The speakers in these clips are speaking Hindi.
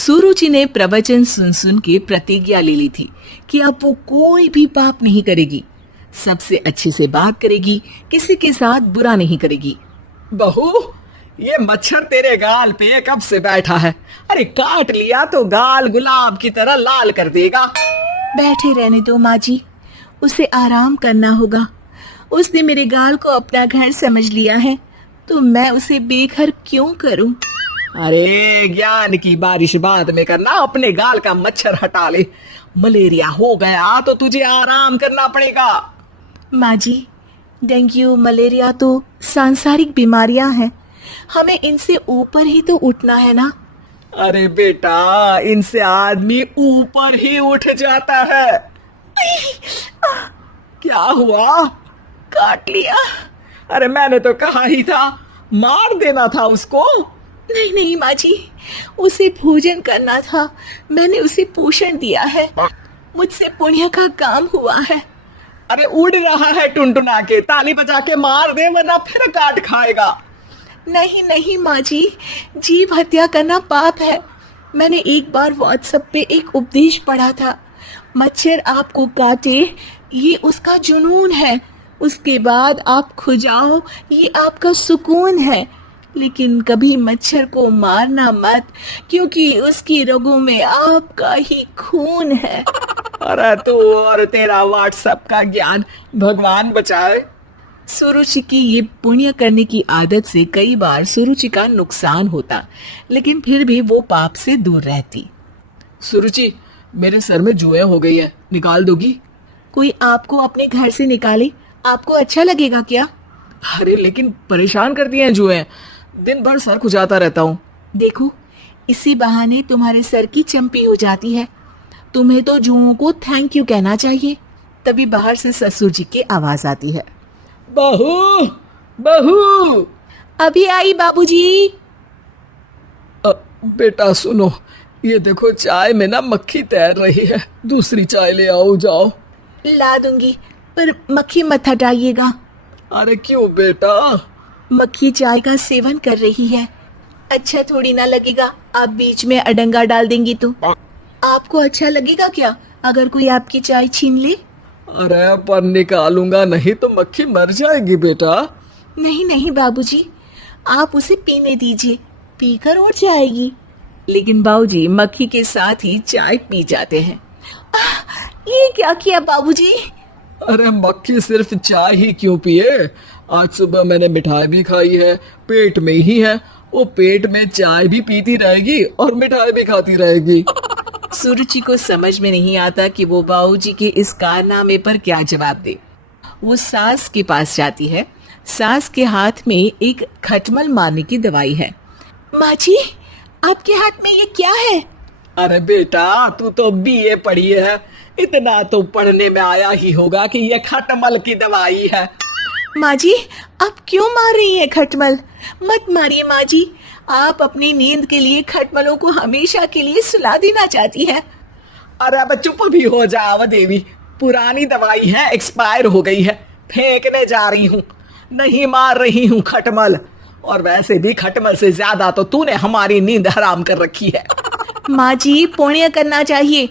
सुरुचि ने प्रवचन सुन सुन के प्रतिज्ञा ले ली थी कि अब वो कोई भी पाप नहीं करेगी, सबसे अच्छे से बात करेगी, किसी के साथ बुरा नहीं करेगी। बहू, ये मच्छर तेरे गाल पे कब से बैठा है? अरे काट लिया तो गाल गुलाब की तरह लाल कर देगा। बैठे रहने दो माँ जी, उसे आराम करना होगा। उसने मेरे गाल को अपना घर समझ लिया है, तो मैं उसे बेघर क्यों करूं? अरे ज्ञान की बारिश बाद में करना, अपने गाल का मच्छर हटा ले। मलेरिया हो गया तो तुझे आराम करना पड़ेगा। माँ जी, डेंगू मलेरिया तो सांसारिक बीमारियां हैं, हमें इनसे ऊपर ही तो उठना है ना। अरे बेटा, इनसे आदमी ऊपर ही उठ जाता है। क्या हुआ? काट लिया। अरे मैंने तो कहा ही था, मार देना था उसको। नहीं नहीं माँ जी, उसे भोजन करना था, मैंने उसे पोषण दिया है, मुझसे पुण्य का काम हुआ है। अरे उड़ रहा है टुनटुना के, ताली बजा के मार दे वरना फिर काट खाएगा। नहीं नहीं माँ जी, जीव हत्या करना पाप है। मैंने एक बार व्हाट्सएप पे एक उपदेश पढ़ा था, मच्छर आपको काटे ये उसका जुनून है, उसके बाद आप खुजाओ ये आपका सुकून है, लेकिन कभी मच्छर को मारना मत, क्योंकि उसकी रगों में आपका ही खून है। अरे तू और तेरा व्हाट्सएप का ज्ञान, भगवान बचाए। सुरुचि की ये पुण्य करने की आदत से कई बार सुरुचि का नुकसान होता, लेकिन फिर भी वो पाप से दूर रहती। सुरुचि, मेरे सर में जुएं हो गई है, निकाल दोगी? कोई आपको अपने घर से निकाले, आपको अच्छा लगेगा क्या? अरे लेकिन परेशान करती हैं जुएं, दिन भर सर खुजाता रहता हूँ। देखो, इसी बहाने तुम्हारे सर की चंपी हो जाती है। तुम्हें तो जुओं को थैंक यू कहना चाहिए। तभी बाहर से ससुर जी की आवाज आती है, बहू बहू। अभी आई बाबूजी। बेटा सुनो, ये देखो चाय में ना मक्खी तैर रही है, दूसरी चाय ले आओ जाओ। ला दूंगी, पर मक्खी मत हटाइएगा। अरे क्यों बेटा? मक्खी चाय का सेवन कर रही है, अच्छा थोड़ी ना लगेगा आप बीच में अडंगा डाल देंगी तो। आपको अच्छा लगेगा क्या अगर कोई आपकी चाय छीन ले? अरे पर निकालूंगा नहीं तो मक्खी मर जाएगी बेटा। नहीं नहीं बाबूजी, आप उसे पीने दीजिए, पीकर उड़ जाएगी। लेकिन बाबूजी मक्खी के साथ ही चाय पी जाते हैं। ये क्या किया बाबूजी? अरे मक्खी सिर्फ चाय ही क्यों पिए, आज सुबह मैंने मिठाई भी खाई है, पेट में ही है, वो पेट में चाय भी पीती रहेगी और मिठाई भी खाती रहेगी। सुरुचि को समझ में नहीं आता कि वो बाबूजी के इस कारनामे पर क्या जवाब दे। वो सास के पास जाती है। सास के हाथ में एक खटमल मारने की दवाई है। माँ जी, आपके हाथ में ये क्या है? अरे बेटा, तू तो बीए पढ़ी है, इतना तो पढ़ने में आया ही होगा कि ये खटमल की दवाई है। माँ जी, आप क्यों मार रही हैं खटमल? मत मारिए माँ जी, आप अपनी नींद के लिए खटमलों को हमेशा के लिए सुला देना चाहती है। अरे अब चुप भी हो जाओ देवी, पुरानी दवाई है, एक्सपायर हो गई है, फेंकने जा रही हूँ, नहीं मार रही हूँ खटमल। और वैसे भी खटमल से ज्यादा तो तूने हमारी नींद हराम कर रखी है। माँ जी, पुण्य करना चाहिए,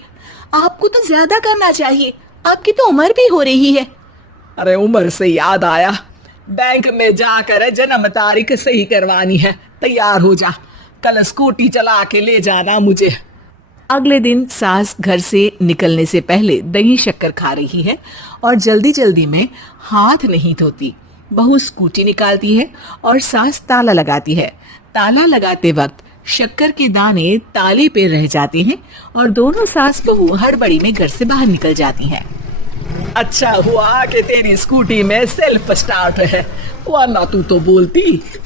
आपको तो ज्यादा करना चाहिए, आपकी तो उम्र भी हो रही है। अरे उम्र से याद आया, बैंक में जाकर जन्म तारीख सही करवानी है, तैयार हो जा, कल स्कूटी चला के ले जाना मुझे। अगले दिन सास घर से निकलने से पहले दही शक्कर खा रही है और जल्दी जल्दी में हाथ नहीं धोती। बहू स्कूटी निकालती है और सास ताला लगाती है। ताला लगाते वक्त शक्कर के दाने ताले पे रह जाते हैं और दोनों सास बहू हड़बड़ी में घर से बाहर निकल जाती हैं। अच्छा हुआ कि तेरी स्कूटी में सेल्फ स्टार्ट है, वरना तू तो बोलती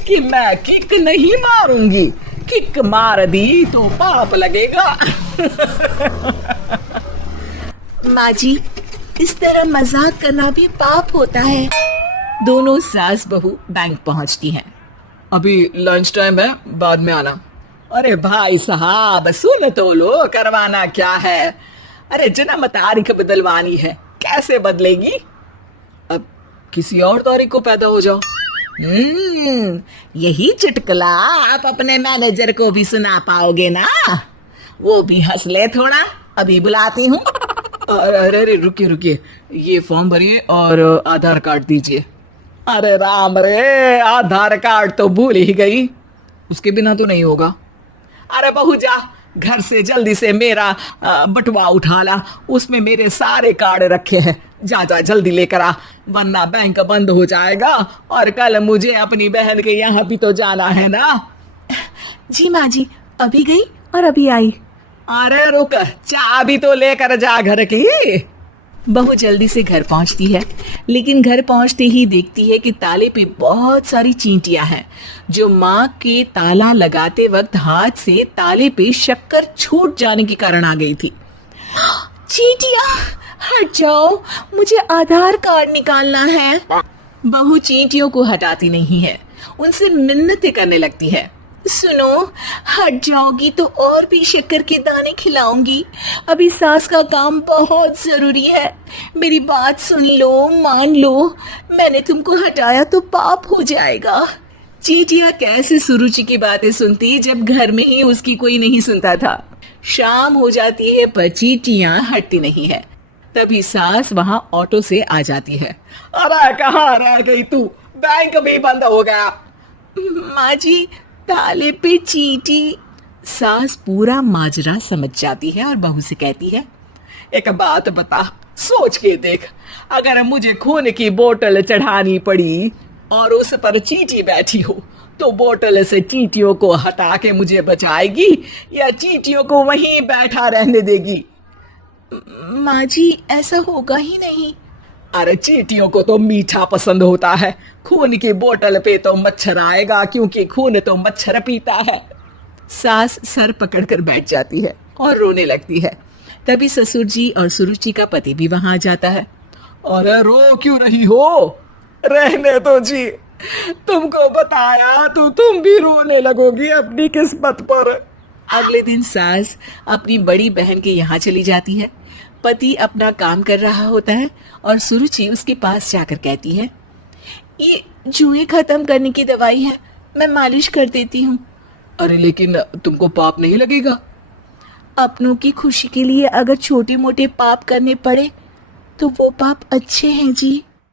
कि मैं किक नहीं मारूंगी, किक मार दी तो पाप लगेगा। माँ जी, इस तरह मजाक करना भी पाप होता है। दोनों सास बहू बैंक पहुंचती हैं। अभी लंच टाइम है, बाद में आना। अरे भाई साहब सुन तो लो, करवाना क्या है? अरे जन्म तारीख बदलवानी है, कैसे बदलेगी? अब किसी और तारीख को पैदा हो जाओ। यही चुटकुला आप अपने मैनेजर को भी सुना पाओगे ना? वो भी हंस ले थोड़ा, अभी बुलाती हूँ। अरे अरे अरे, रुकिए रुकिए, ये फॉर्म भरिए और आधार कार्ड दीजिए। अरे राम रे, आधार कार्ड तो भूल ही गई, उसके बिना तो नहीं होगा। अरे बहू जा, घर से जल्दी से मेरा बटुआ उठा ला, उसमें मेरे सारे कार्ड रखे हैं। जा जा जल्दी लेकर आ, वरना बैंक बंद हो जाएगा और कल मुझे अपनी बहन के यहाँ भी तो जाना है ना। जी माँ जी, अभी गई और अभी आई। अरे रुक, चाबी तो लेकर जा घर की। बहू जल्दी से घर पहुंचती है, लेकिन घर पहुंचते ही देखती है कि ताले पे बहुत सारी चींटियां हैं, जो माँ के ताला लगाते वक्त हाथ से ताले पे शक्कर छूट जाने के कारण आ गई थी। चींटियां, हट जाओ, मुझे आधार कार्ड निकालना है। बहू चींटियों को हटाती नहीं है, उनसे मिन्नतें करने लगती है। सुनो, हट जाओगी तो और भी शक्कर के दाने खिलाऊंगी। अभी सास का काम बहुत जरूरी है, मेरी बात सुन लो, मान लो। मैंने तुमको हटाया तो पाप हो जाएगा। चींटियां कैसे सुरुचि की बातें सुनती जब घर में ही उसकी कोई नहीं सुनता था। शाम हो जाती है पर चींटियां हटती नहीं है। तभी सास वहां ऑटो से आ जाती है। अरे कहाँ रह गई तू, बैंक भी बंद हो गया। माँ जी, ताले पे चींटी। सास पूरा माजरा समझ जाती है और बहू से कहती है, एक बात बता, सोच के देख, अगर मुझे खून की बोतल चढ़ानी पड़ी और उस पर चींटी बैठी हो, तो बोतल से चींटियों को हटा के मुझे बचाएगी या चींटियों को वहीं बैठा रहने देगी? माँ जी, ऐसा होगा ही नहीं। अरे चींटियों को तो मीठा पसंद होता है, खून की बोतल पे तो मच्छर आएगा, क्योंकि खून तो मच्छर पीता है। सास सर पकड़कर बैठ जाती है और रोने लगती है। तभी ससुर जी और सुरुचि का पति भी वहां आ जाता है। अरे रो क्यों रही हो, रहने दो जी, तुमको बताया तो तुम भी रोने लगोगी अपनी किस्मत पर। अगले दिन सास अपनी बड़ी बहन के यहाँ चली जाती है। पति अपना काम कर रहा होता है और सुरुचि उसके पास जाकर कहती है, ये जुए खत्म करने की दवाई है, मैं मालिश कर देती हूँ। अरे लेकिन तुमको पाप नहीं लगेगा? अपनों की खुशी के लिए अगर छोटे मोटे पाप करने पड़े तो वो पाप अच्छे हैं जी।